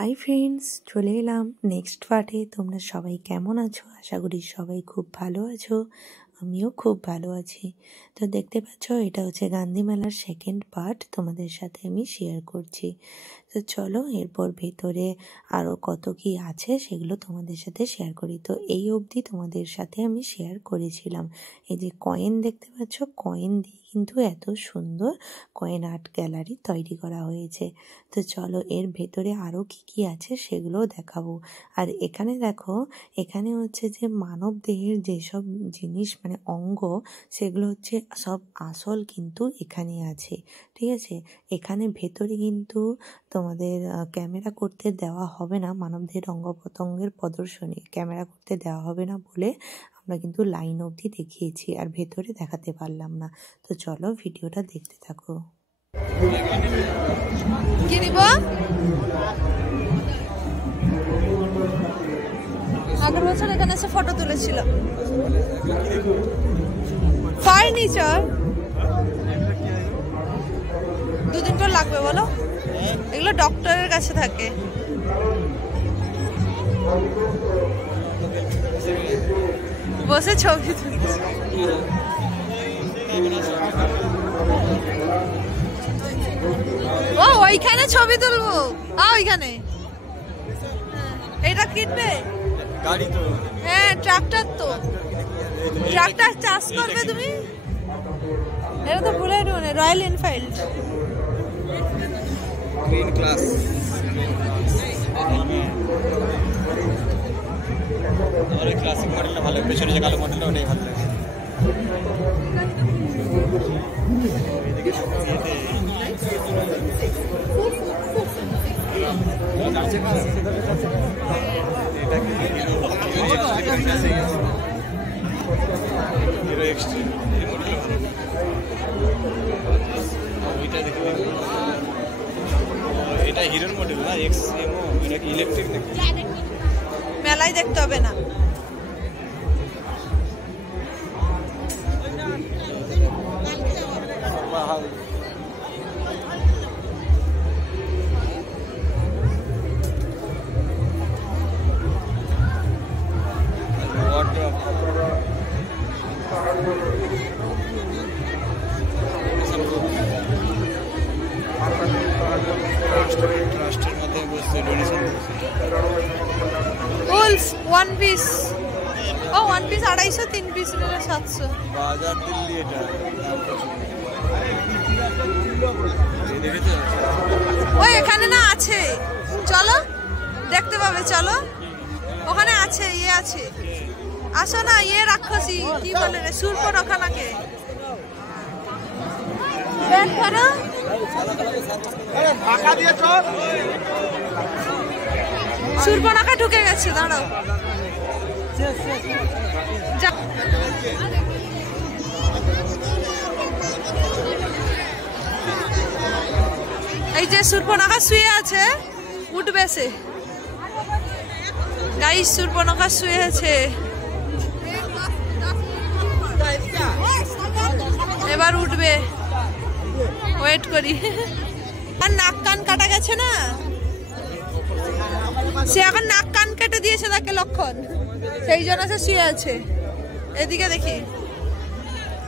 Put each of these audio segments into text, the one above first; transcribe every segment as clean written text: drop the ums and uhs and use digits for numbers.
Hi friends, চলে এলাম next পার্টে। তোমরা সবাই কেমন আছো? আশা করি সবাই খুব ভালো আছো। আমিও খুব ভালো আছি। তো দেখতে পাচ্ছ, এটা হচ্ছে গান্ধী মেলার সেকেন্ড পার্ট, তোমাদের সাথে আমি শেয়ার করছি। তো চলো এরপর ভেতরে আরও কত কি আছে সেগুলো তোমাদের সাথে শেয়ার করি। তো এই অবধি তোমাদের সাথে আমি শেয়ার করেছিলাম। এই যে কয়েন দেখতে পাচ্ছ, কয়েন দিয়ে কিন্তু এত সুন্দর কয়েন আর্ট গ্যালারি তৈরি করা হয়েছে। তো চলো এর ভেতরে আরও কি কি আছে সেগুলোও দেখাবো। আর এখানে দেখো, এখানে হচ্ছে যে মানব দেহের যেসব জিনিস মানে অঙ্গ, সেগুলো হচ্ছে সব আসল কিন্তু এখানে আছে। ঠিক আছে, এখানে ভেতরে কিন্তু তোমাদের ক্যামেরা করতে দেওয়া হবে না। মানবদেহের অঙ্গ প্রত্যঙ্গের প্রদর্শনী ক্যামেরা করতে দেওয়া হবে না বলে আমরা কিন্তু লাইন অবধি দেখিয়েছি, আর ভেতরে দেখাতে পারলাম না। তো চলো ভিডিওটা দেখতে থাকো। কি নিব? আগের বছর এখানে এসে ফটো তুলেছিল। ফার্নিচার 2 দিন পর লাগবে বলো? এগুলো ডক্টরের কাছে থাকে। বসে ছবি তুলছে। ও ওইখানে ছবি তুলবো। ওইখানে এটা কিনবে গাড়ি তো? হ্যাঁ, ট্রাক্টর তো। ট্রাক্টর চাষ করবে তুমি? এটা তো ভুলে মানে রয়্যাল এনফিল্ড গ্রিন ক্লাস। আমার এই ক্লাসিক মডেলটা ভালো লাগে, পেছনে যে কালো মডেলটা ওটাই ভালো লাগে। এটা হিরোর মডেল না, এক্সএমও। এটা কি ইলেকট্রিক নাকি? মেলায় দেখতে হবে না। ট্রাস্টের মাধ্যমে বসছে, ডোনেশন উলফ ওয়ান পিস। ও ওয়ান পিস 250, 3 পিস নিলে 700। বাজার দিল্লি। এটা দেখেছো? ওই এখানে না আছে, চলো দেখতে পাবে। চলো ওখানে আছে, ইয়ে আছে। আসো না, ইয়ে রাক্ষসী কি বলে রে, সুর্পনখাকে বের করো। সুর্পনখা ঢুকে গেছে, দাঁড়াও। এই যে সুর্পনখা শুয়ে আছে, উঠবে সে। গাইস, সুর্পনখা শুয়ে আছে, এবার উঠবে। ওয়েট করি। আর নাক কান কাটা গেছে না, সে এখন নাক কান কেটে দিয়েছে তাকে লক্ষণ, সেই জন্য সে শুয়ে আছে। এদিকে দেখি,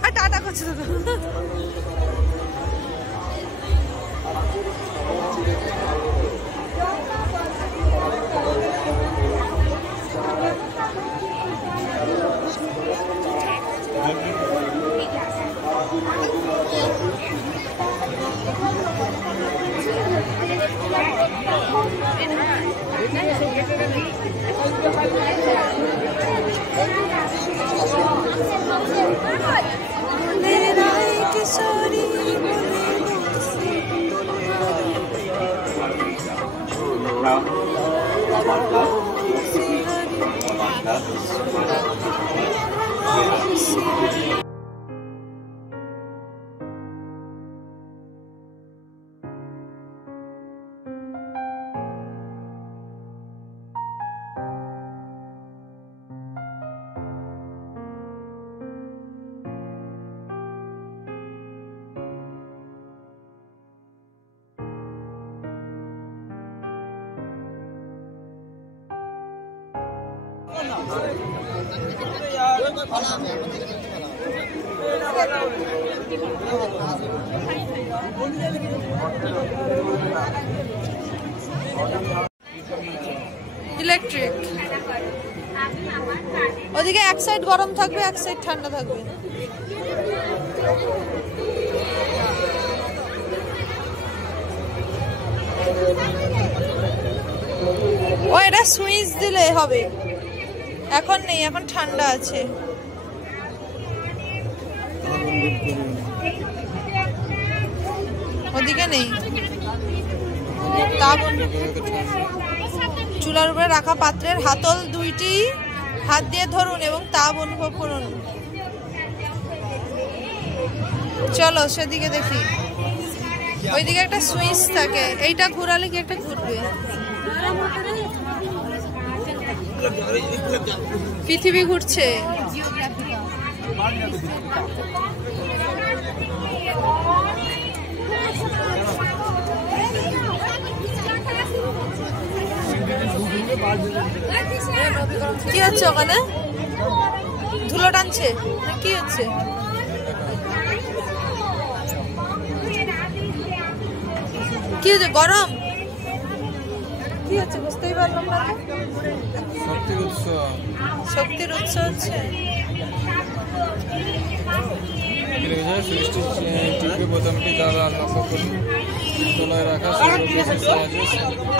আর টাটা করছে তো। ইলেকট্রিক। ওদিকে এক সাইড গরম থাকবে, এক সাইড ঠান্ডা থাকবে। ও এটা সুইচ দিলে হবে, এখন নেই, এখন ঠান্ডা আছে। ওদিকে নেই। চুলার উপরে রাখা পাত্রের হাতল দুইটি হাত দিয়ে ধরুন এবং তাপ অনুভব করুন। চলো সেদিকে দেখি। ওইদিকে একটা সুইচ থাকে, এইটা ঘোরালে কি একটা ঘুরবে। পৃথিবী ঘুরছে। কি হচ্ছে ওখানে? ধুলো টানছে কি হচ্ছে? কি হচ্ছে? গরম কি হচ্ছে বুঝতেই পারলাম না। শক্তির উৎস হচ্ছে।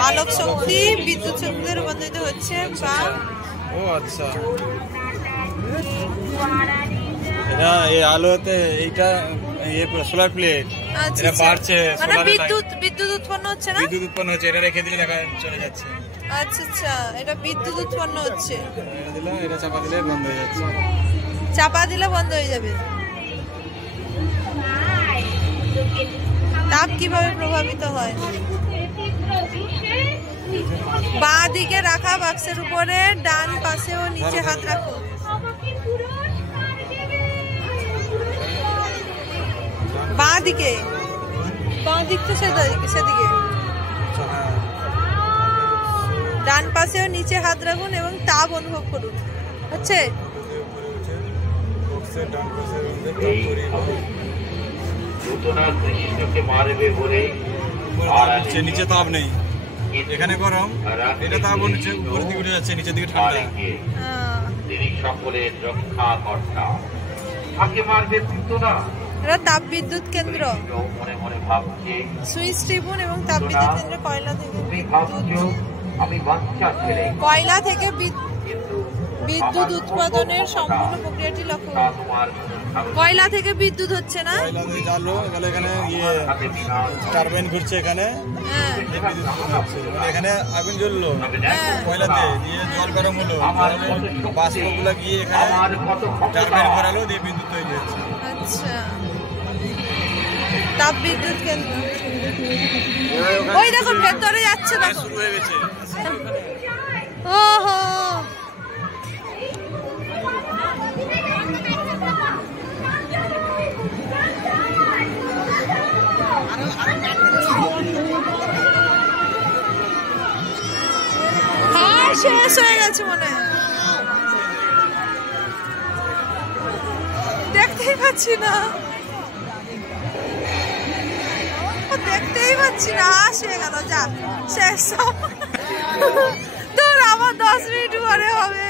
আলোক শক্তি বিদ্যুৎ শক্তিতে রূপান্তরিত হচ্ছে। ও আচ্ছা, এটা এই আলোতে এইটা সোলার প্লেট, এটা বাড়ছে, মানে বিদ্যুৎ উৎপন্ন হচ্ছে না? বিদ্যুৎ উৎপন্ন হচ্ছে, এটা রেখে দিলে দেখা চলে যাচ্ছে। আচ্ছা আচ্ছা, এটা বিদ্যুৎ উৎপন্ন হচ্ছে। এটা দিলাম, এটা চাপা দিলে বন্ধ হয়ে যাচ্ছে। চাপা দিলে বন্ধ হয়ে যাবে। তাপ কিভাবে প্রভাবিত হয়? বাঁ দিকে রাখা বাক্সের উপরে ডান পাশে ও নিচে হাত রাখো। বাঁ দিক তো সেদিকে। ডান পাশে ও নিচে হাত রাখুন এবং তাপ অনুভব করুন। হচ্ছে নিচে তাপ নেই, এখানে গরম, এটা তাপ হচ্ছে উপরের দিকে উঠে যাচ্ছে, নিচের দিকে ঠান্ডা। তিনি সকলের রক্ষাকর্তা, তাকে মারবে কিন্তু না। এটা তাপ বিদ্যুৎ কেন্দ্র। মনে মনে ভাবছে সুইচ টিপুন এবং তাপ বিদ্যুৎ কেন্দ্র কয়লা থেকে বিদ্যুৎ উৎপাদনের সম্পূর্ণ প্রক্রিয়াটি লক্ষ্য করুন। কয়লা থেকে বিদ্যুৎ হচ্ছে না? এখানে টারবাইন ঘুরছে, এখানে এখানে আগুন জ্বললো কয়লাতে, দিয়ে জল গরম হলো, বাষ্পগুলো গিয়ে এখানে টারবাইন ঘোরালো, দিয়ে বিদ্যুৎ তৈরি হচ্ছে। আচ্ছা, তাপ বিদ্যুৎ কেন্দ্র। ওই দেখুন ভেতরে যাচ্ছে, দেখো শুরু হয়ে গেছে। ওহো, শেষ হয়ে গেছে মনে হয়। দেখতেই পাচ্ছি না, দেখতেই পাচ্ছি না। হয়ে গেল, যা শেষ। তোর আবার 10 মিনিট পরে হবে।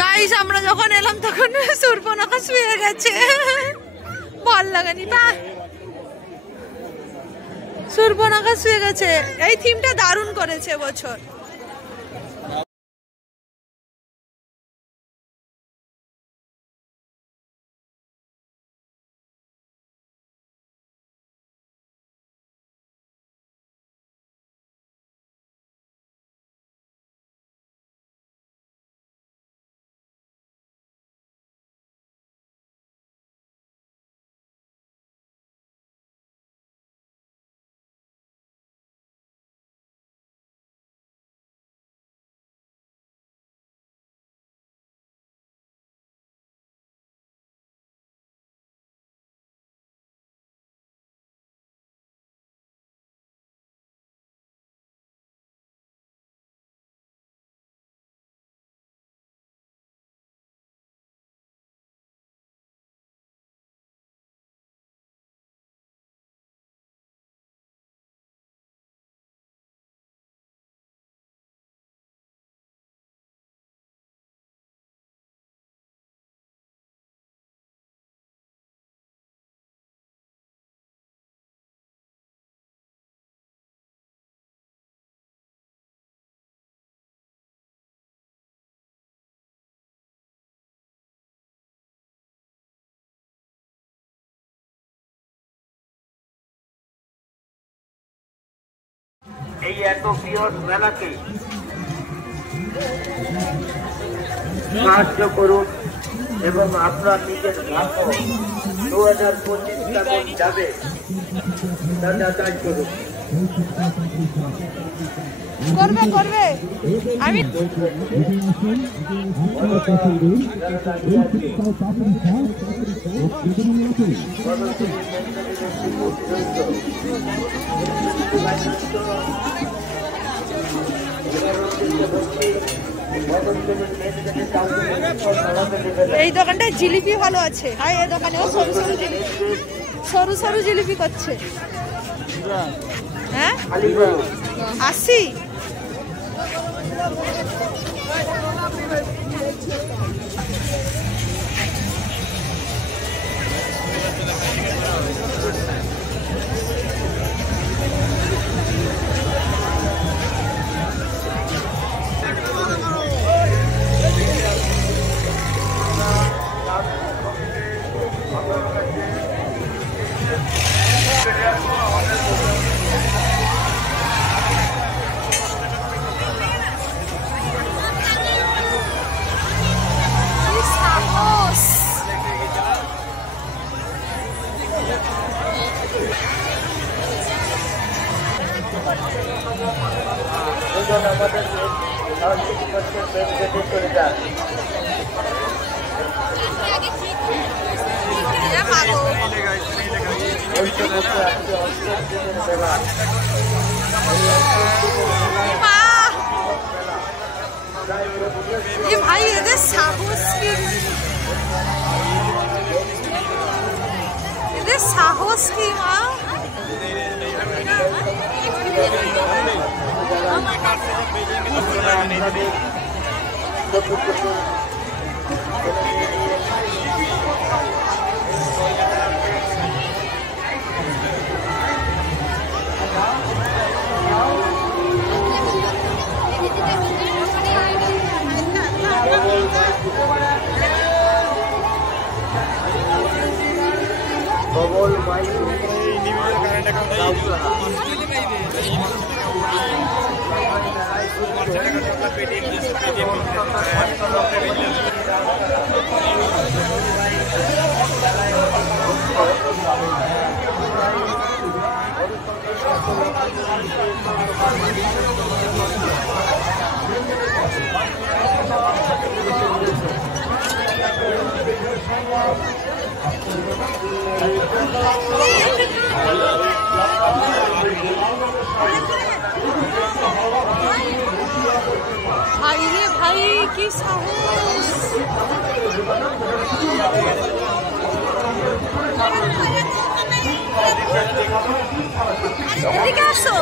গাইস, আমরা যখন এলাম তখন সুর্পনখা শুয়ে গেছে। ভাল লাগেনি বা, সুর্পনখা শুয়ে গেছে। এই থিমটা দারুণ করেছে বছর। এই এত বৃহৎ মেলাকে সাহায্য করুন এবং আপনার নিজের ভাগ্য 2025 কেমন যাবে তা যাচাই করুন। করবে আমি এই দোকানটায় জিলিপি ভালো আছে। হ্যাঁ, এই দোকানেও সরু সরু জিলিপি করছে। হ্যাঁ, 80। ये भाई এদের সাহস কি, এদের সাহস কি মা। ভাই রে ভাই, কি সাহস। এদিকে আসো।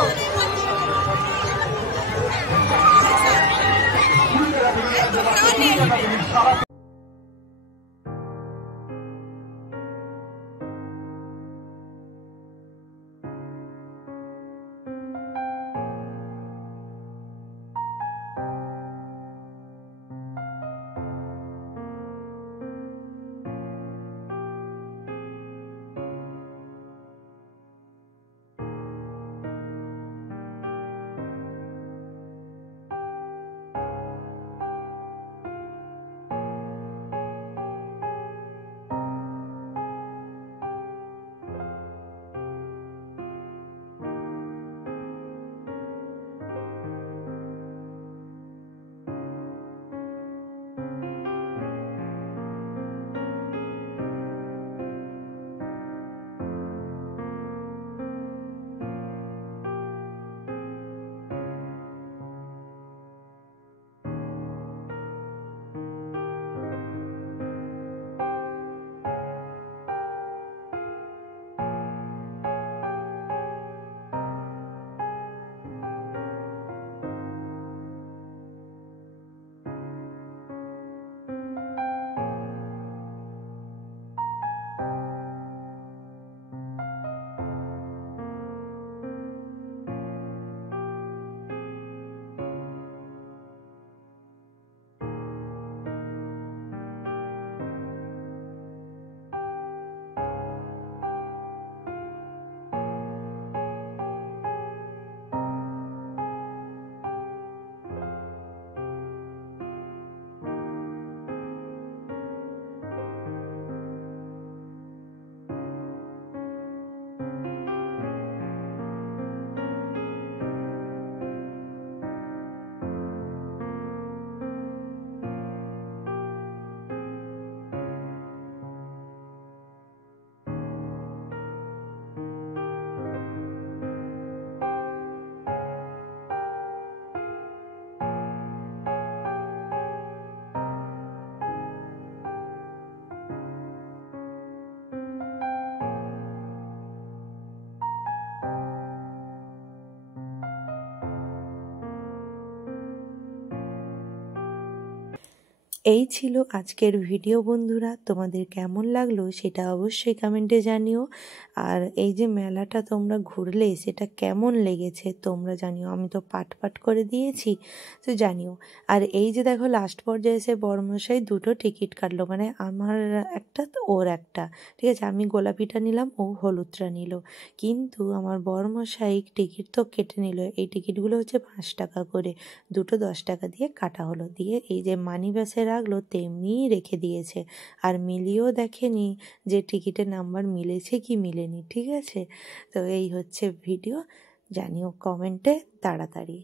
এই ছিল আজকের ভিডিও বন্ধুরা, তোমাদের কেমন লাগলো সেটা অবশ্যই কমেন্টে জানিও। আর এই যে মেলাটা তোমরা ঘুরলে সেটা কেমন লেগেছে তোমরা জানিও। আমি তো পাট করে দিয়েছি, তো জানিও। আর এই যে দেখো লাস্ট পর্যায়ে এসে বড়মশাই দুটো টিকিট কাটলো, মানে আমার একটা তো ওর একটা, ঠিক আছে। আমি গোলাপিটা নিলাম, ও হলুদটা নিল। কিন্তু আমার বড়মশাই টিকিট তো কেটে নিল। এই টিকিটগুলো হচ্ছে 5 টাকা করে, দুটো 10 টাকা দিয়ে কাটা হলো। দিয়ে এই যে মানি ব্যাসে রাখলো তেমনিই রেখে দিয়েছে, আর মিলিয়েও দেখেনি যে টিকিটের নাম্বার মিলেছে কি মিলেনি, ঠিক আছে। তো এই হচ্ছে ভিডিও, জানিও কমেন্টে তাড়াতাড়ি।